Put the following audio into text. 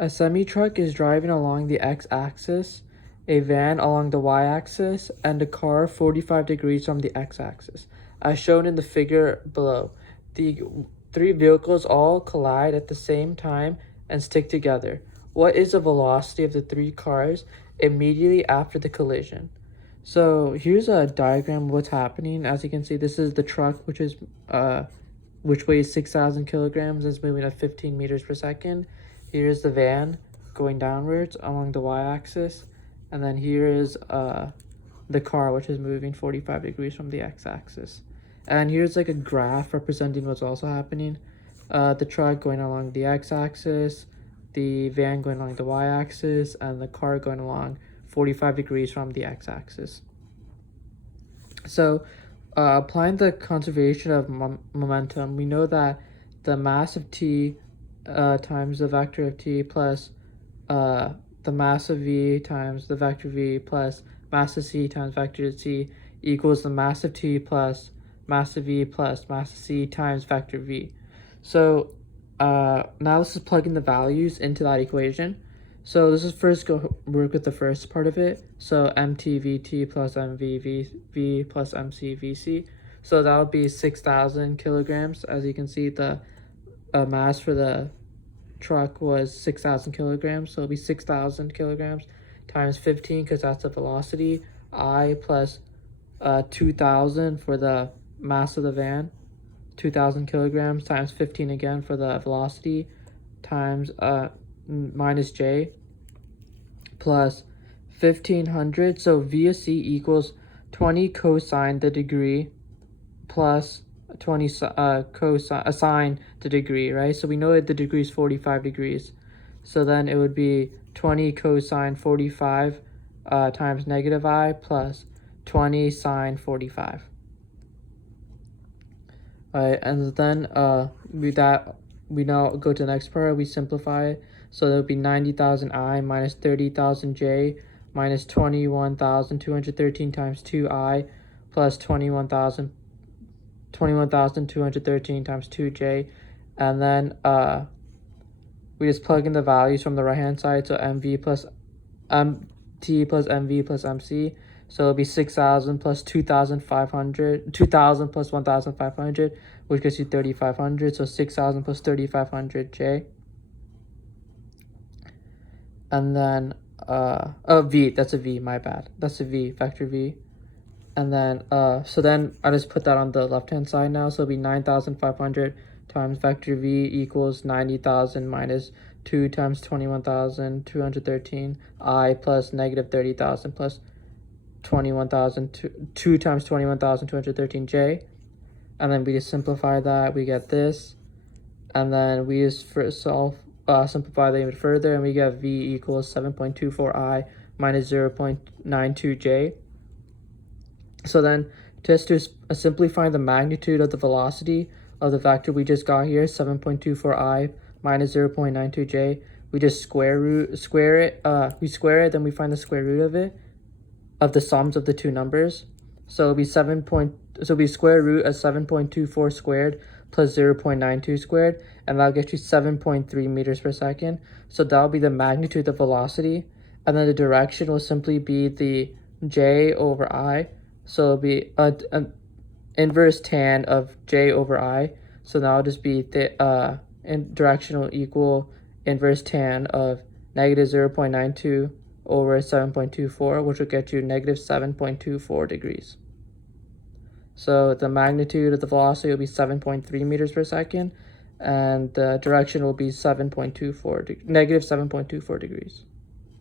A semi-truck is driving along the x-axis, a van along the y-axis, and a car 45 degrees from the x-axis, as shown in the figure below. The three vehicles all collide at the same time and stick together. What is the velocity of the three cars immediately after the collision? So here's a diagram of what's happening. As you can see, this is the truck, which weighs 6,000 kilograms and is moving at 15 meters per second. Here's the van going downwards along the y-axis, and then here is the car, which is moving 45 degrees from the x-axis. And here's like a graph representing what's also happening. The truck going along the x-axis, the van going along the y-axis, and the car going along 45 degrees from the x-axis. So applying the conservation of momentum, we know that the mass of t times the vector of t plus the mass of v times the vector v plus mass of c times vector of c equals the mass of t plus mass of v plus mass of c times vector v. So now let's just plug in the values into that equation. So let's just first go work with the first part of it. So mtvt plus mvv plus mcvc. So that would be 6,000 kilograms. As you can see, the mass for the truck was 6,000 kilograms. So it'll be 6,000 kilograms times 15, because that's the velocity. I plus 2,000 for the mass of the van. 2,000 kilograms times 15 again for the velocity, times minus j, plus 1,500. So v of c equals 20 cosine the degree plus 20 cosine the degree, right? So we know that the degree is 45 degrees. So then it would be 20 cosine 45 times negative I plus 20 sine 45. All right, and then we now go to the next part. We simplify it. So that would be 90,000 I minus 30,000 j minus 21,213 times 2I plus 21,213 times 2j. And then we just plug in the values from the right hand side. So mv plus mt plus mv plus mc. So it'll be 6,000 plus 2,500, 2,000 plus 1,500, which gets you 3,500. So 6,000 plus 3,500 j. And then v, that's a v, my bad. That's a v, vector v. And then so then I just put that on the left hand side now. So it'll be 9,500 times vector v equals 90,000 minus 2 times 21,213 I plus negative 30,000 plus 21,000, 2 times 21,213 j. And then we just simplify that, we get this. And then we just simplify that even further, and we get v equals 7.24 I minus 0.92 j. So then just to simplify the magnitude of the velocity of the vector we just got here, 7.24 I minus 0.92 j, we just square it, then we find the square root of it, of the sums of the two numbers. So it'll be square root of 7.24 squared plus 0.92 squared, and that'll get you 7.3 meters per second. So that'll be the magnitude of velocity, and then the direction will simply be the j over I. So it'll be an inverse tan of j over I. So now it'll just be the direction will equal inverse tan of negative 0.92 over 7.24, which will get you negative 7.24 degrees. So the magnitude of the velocity will be 7.3 meters per second, and the direction will be negative 7.24 degrees.